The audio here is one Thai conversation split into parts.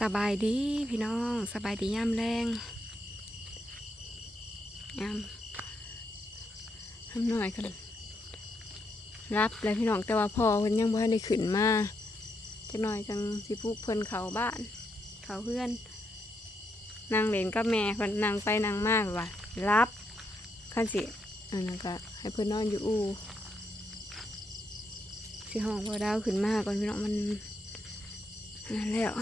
สบายดีพี่น้องสบายดีย่ำแรงย่ำทำหน่อยกันรับเลยพี่น้องแต่ว่าพ่อเพิ่นยังบ่ทันได้ขึ้นมาจักหน่อยจังสิพุกเพิ่นเขาบ้าน เขาเพื่อนนางเหรนกับแม่เพิ่นนางไปนางมากว่ารับขั้นสิอันนั้นก็ให้เพิ่นนอนอยู่อูสิห้องพอดาวขึ้นมาก่อนพี่น้องมันนั่นแล้ว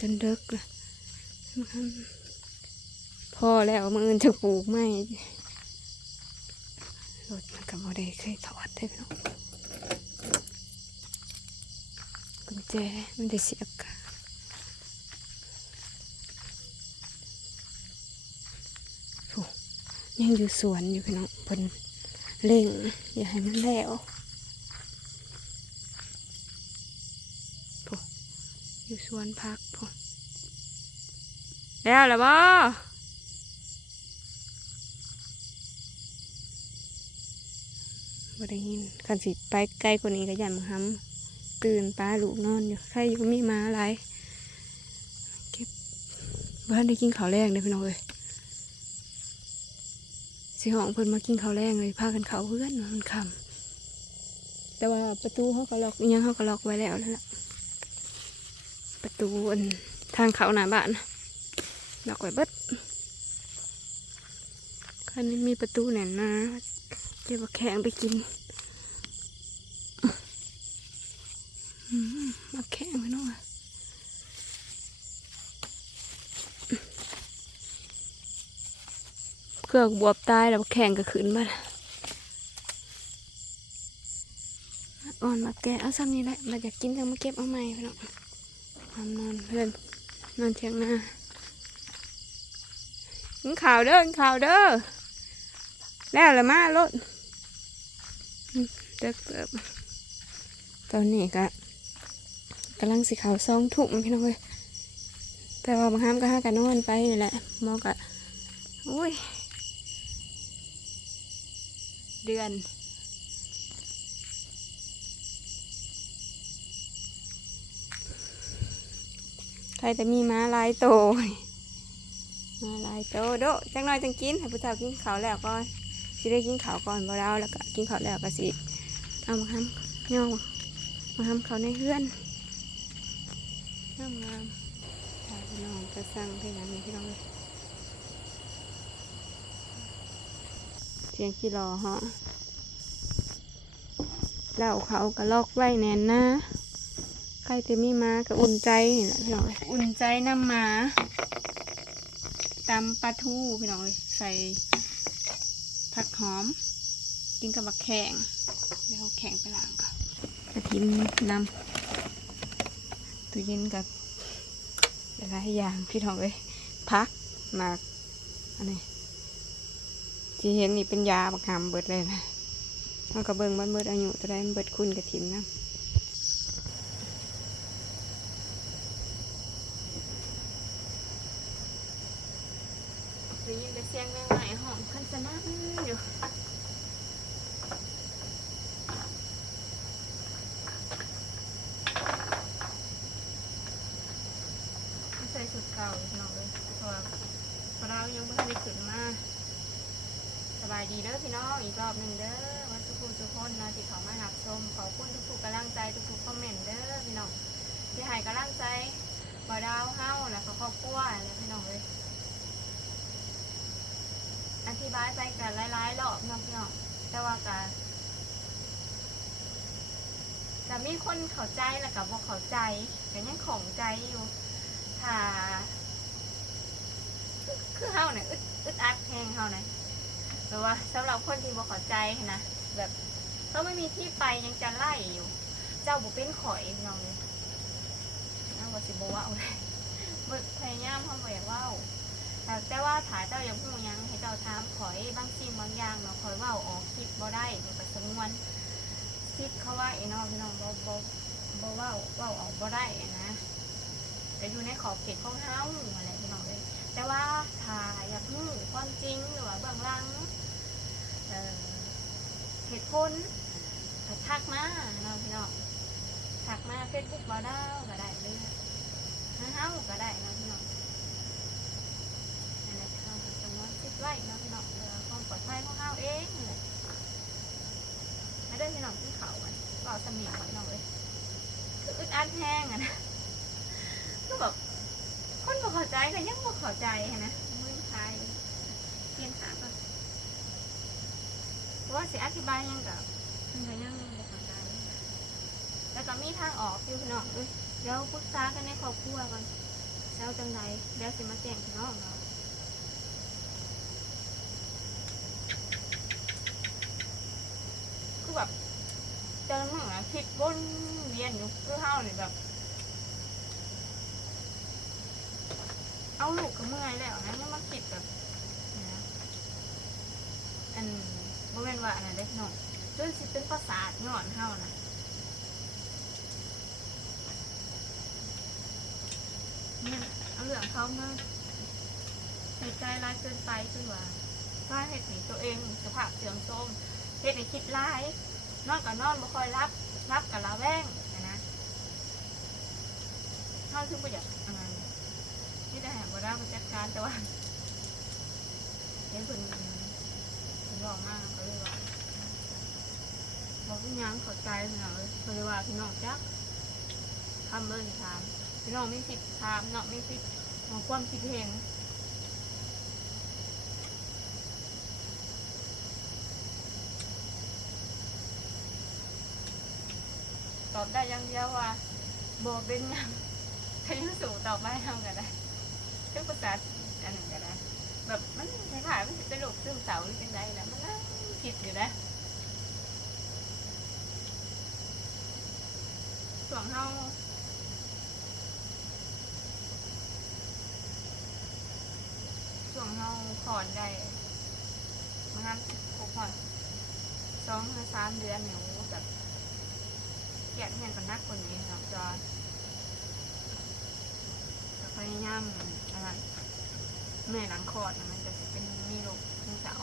จนเดึกละมันพอแล้วมืออื่นจะปลูกไม่รถมันกับโมได้เคยถอดได้พี่น้องกุญแจมันจะเสียบกันยังอยู่สวนอยู่พี่น้องเพิ่นเล่งอย่าให้มันแล้วอยู่สวนพัก แล้วล่ะบ่บ่ได้ยินคันสิไปไกลกว่านี้ก็ยันมังหำตื่นป้าลูกนอนอยู่ใครอยู่มีมาอะไรเก็บบ้านได้กินข้าวแรงเลยพี่น้องเอ้ยสิห้องเพิ่นมากินข้าวแรงเลยพากันเขาเพื่อนมันคำแต่ว่าประตูเขาก็ล็อกยังเขาก็ล็อกไว้แล้วนั่นแหละประตูอันทางเขาหน้าบ้านนะ ล็อกไว้เบิดคันนี้มีประตูแน่นนะเก็บมาแข็งไปกินมาแข็งไปน่อยเครื่องบวบตายแล้วแข่งก็ขึ้นมาอ่อนมาแกเอาซ้ำนี้แหละมาอยากกินจังมาเก็บเอาใหม่พี่น้องนอนเพื่อนนอนเทียงหน้า กินข่าวเด้อกินข่าวเด้อแล้วละมารถเด็กเติบตอนนี้ก็กำลังสีขาวซองถุงพี่น้องเลยแต่ว่าบางครั้งก็ห้ากันนอนไปนี่แหละมองกะอุ้ย เดือนใครแต่มีม้าลายโต มาลายโตโดะจังน้อยจังกินให้ผู้เฒ่ากินข้าวแล้วก่อนสิได้กินข้าวก่อนบ่เราแล้วก็กินข้าวแล้วก็สิเอามาทำย่อมาทำข้าวในเฮือนงามงามถ้าพี่น้องจะสั่งให้ยังนี่พี่น้องเลยเสียงกี่รอฮะแล้วเขาก็ล็อกไว้แน่นนะใครจะมีมาก็อุ่นใจนี่แหละพี่น้องอุ่นใจน้ำมา ตำปลาทูพี่น้องเอ้ยใส่ผักหอม กินกับบักแข่งเดี๋ยวแข่งไปล้างก่อนกระทิมนำตู้เย็นกับหลายอย่างพี่น้องเอ้ยพักหมากอันนี้ที่เห็นนี่เป็นยาบักหามเบิดเลยนะมันก็เบิ่งมันเบิดอายุจะได้เบิดคุณกับถิ่มนะได้ยินแต่เสียงแมงไหมหอมคันสนั่นอยู่ใส่สุดเก่าเนาะเลยเพราะว่าพอเรายังไม่ได้ขึ้นมาสบายดีเด้อพี่น้องอีกรอบหนึ่งเด้อวันสุขุสุขคนนะที่เขามาหับชมขอบคุณทุกๆกำลังใจทุกๆคอมเมนต์เด้อพี่น้องที่ให้กำลังใจบ่ดาวเฮาแล้วก็ครอบครัวแล้วพี่น้องเลย อธิบายไปกันหลายๆรอบเนาะพี่น้องแต่ว่าการจะมีคนเข้าใจแล้วก็บ่เข้าใจก็ยังของใจอยู่ถ้าคือเฮาเนี่ยอึดอึดอัดแหงเฮาเนี่ยหรือว่าสำหรับคนที่บ่เข้าใจนะแบบเขาไม่มีที่ไปยังจะไล่อยู่ เจ้าบุเป็นข่อยน้องเลยน่าว่าสิบเว่าเลยบึกพยายามเขาบ่อยากว่า แต่แต่ว่าถ่ายเจ้ายังพูดยังให้เจ้าถามข่อยบางสิ่งบางอย่างเนาะข่อยเว่าออกคลิปบ่ได้มันก็สงวนคลิปเขาว่าไอ้น้องพี่น้องบ่บ่บ่เว่าเว่าออกบ่ได้นะแต่อยู่ในขอบเขตของเฮาอะไรพี่น้องเลยแต่ว่าถ้าอยากรู้ความจริงหรือว่าเบื้องหลังเอ่อเหตุผลก็ทักมาเนาะพี่น้องถทักมาเฟซบุ๊กบ่าวดาวก็ได้เลยห้าเฮาก็ได้เนาะพี่น้องนั่นแหละเฮาก็จำนวนคิด ไว้เนาะพี่น้องเพื่อความปลอดภัยของเฮาเองนั่นแหละมาเด้อพี่น้องกินข้ากันก็สมีพี่น้องเลยคืออึดอัดแห้งอะนะก็แบบคนบ่เข้าใจก็ยังบ่เข้าใจนะมือทายเปลี่ยนขาก่อนเพราะว่าสิอธิบายยังกับเพิ่นก็ยังบ่เข้าใจแล้วก็มีทางออกอยู่พี่น้องเอ้ยเดี๋ยวปรึกษากันในครอบครัวก่อนแล้วจังใดเดี๋ยวสิมาแจ้งพี่น้องเนาะคือ แบบเจอมั่งอะคิดวนเวียนอยู่คือเฮาเนี่ยแบบ เอาลูกก็เมื่อยแล้วนะยังมาคิดแบบนะอันบ่แม่นว่าอันนั้นเด็กน้องจนสิเป็นประสาทย้อนเฮานะเนี่ยเอาเรื่องเขามาใส่ใจร้ายเกินไปคือว่าว่าเหตุหนีตัวเองสภาพเสื่อมโทรม เหตุให้คิดร้าย นอนกับนอนไม่ค่อยรับ รับกับละแวงนะนะเท่าที่ประหยัดอะไรนี่ได้หงบ่ได้มาจัดการแต่ว่าเห็นคนคนบอกมากก็เลยว่าบอกพี่ยังเข้าใจเพี่น้องเลยก็เลยว่าพี่น้องจักทำเลยถามพี่น้องม่สิทธิ์ถามเนาะม่สิทธิ์ของความคิดเห็น อบได้อยังเดียวว่าโบเป็นหยังถ้ายังสู่ตอบไม่ทำกันได้ทุกภาษาอันหนึ่งก็ได้แบบมันคล้ายๆมันสิเป็นโรคซึมเศร้าหรือเป็นไรแล้วมันนั่งคิดอยู่นะส่วนเฮาช่วงเราขอนได้ประมาณหกวันสองหรือสามเดือนเนี่ยโอ้แบบ แกลียดแห้งกันนักคนนี้เนาะจอจะพยายามอะไรแม่หลังคลอดนะมันจะเป็นมีโรคซึมเศร้าว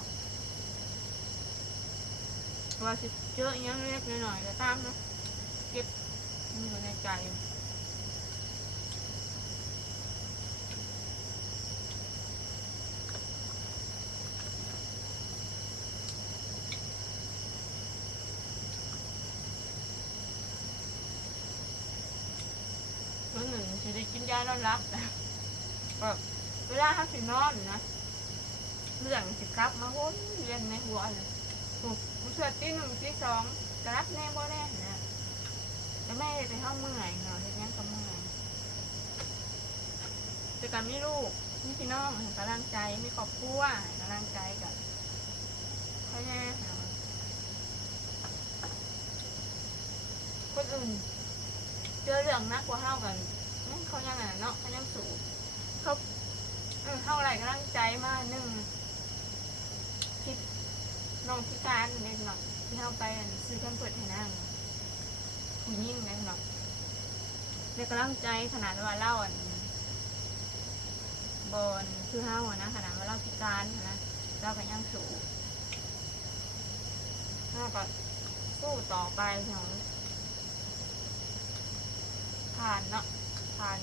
ว่าสิเจออย่างเล็กน้อยๆก็ตามนะเก็บมันอยู่ในใจ ตัวหนึ่งสิได้กินยานอนรับแบบเวลาเขาสินอนนะเรื่องสิครับมาวนเรียนในหัวเลยถูกผู้ช่วยตีหนึ่งตีสองกรับแน่บ่แน่นะแต่แม่ไปห้องเมื่อยเนาะเห็นยังก็เมื่อยจะกันมีลูกมีพี่น้องให้กำลังใจมีครอบครัวกำลังใจกับพ่อแม่นคนอื่นเจอเรื่องนักกว่าเฮากัน เขายังไงเนาะเขายังสูงเขาเออเท่าไร่กำลังใจมากหนึ่งคิดน้องพิการเล็กหน่อยที่เฮาไปอันซื้อแคมเปิดให้นั่งผู้ยิ่งเล็กหน่อยในกำลังใจขนาดว่าเล่าอันบนคือเฮาอะนะขนาดว่าเล่าพิการนะเล่าก็ยังสูงเฮาก็สู้ต่อไปเนาะผ่านเนาะ ผ่าน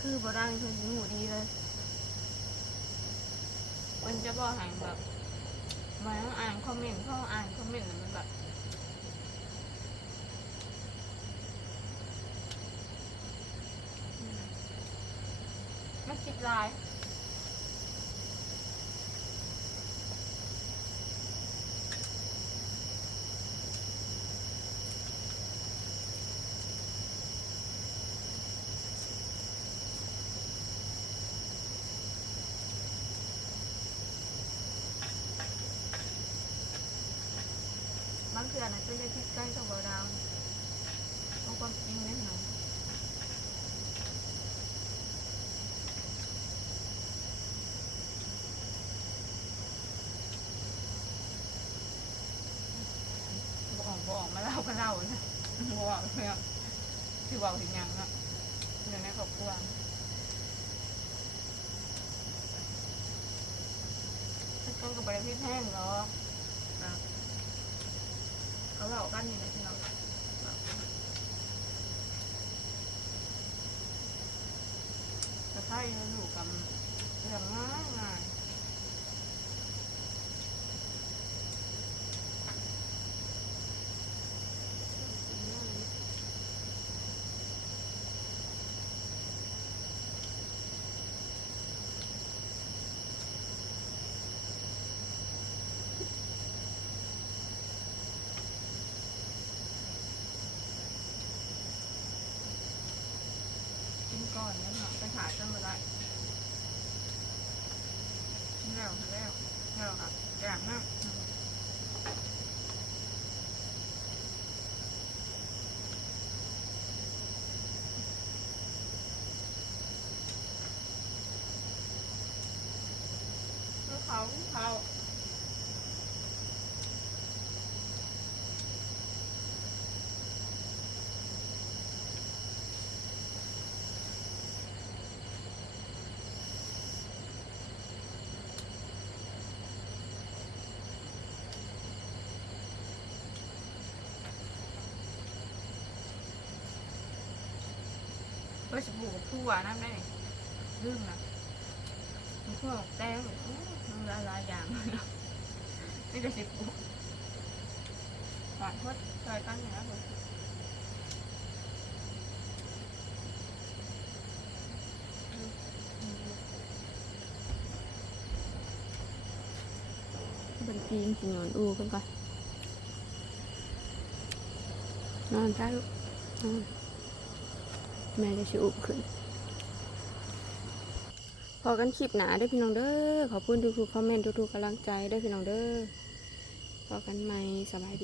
คือบ่ได้เพิ่นหูดีเลย มันจะบ่หังแบบมาอ่านคอมเมนต์เข้าอ่านคอมเมนต์แล้วมันแบบ มันคิดลายบางเทื่อนะจะจะคิดใกล้กับเราดาวเองเล่นหน่อกมาเล่าก็เล่านะบัวเพื่อนคือเบาถึงยังอะเรื่องในครอบครัวต้นกับบริพิษแห้งหรอเขาเบากันนี่นะพี่น้องจะใช่อยู่กับเรื่องง่ายง่าย กินก่อนนะเนาะไปถ่ายจนเมื่อไรแล้วแล้วแล้วครับอย่างนั้นเขาเขา เฮ้ยสบู่กับผู้ว่าน้ำได้ลืมนะมันพวกแต้งอู้มันหลายหลายอย่างเลยเนาะไม่ได้สิบูหวานพดซอยตั้งอย่างนี้นบันปีนสินอนอูกันก่อนนอนจ้าลูกนอน แม่จะชิอุบขึ้น พอกันคลิปหนาได้พี่น้องเด้อขอบคุณทุกๆคอมเมนต์ทุกๆกำลังใจได้พี่น้องเด้อพอกันใหม่สบายดี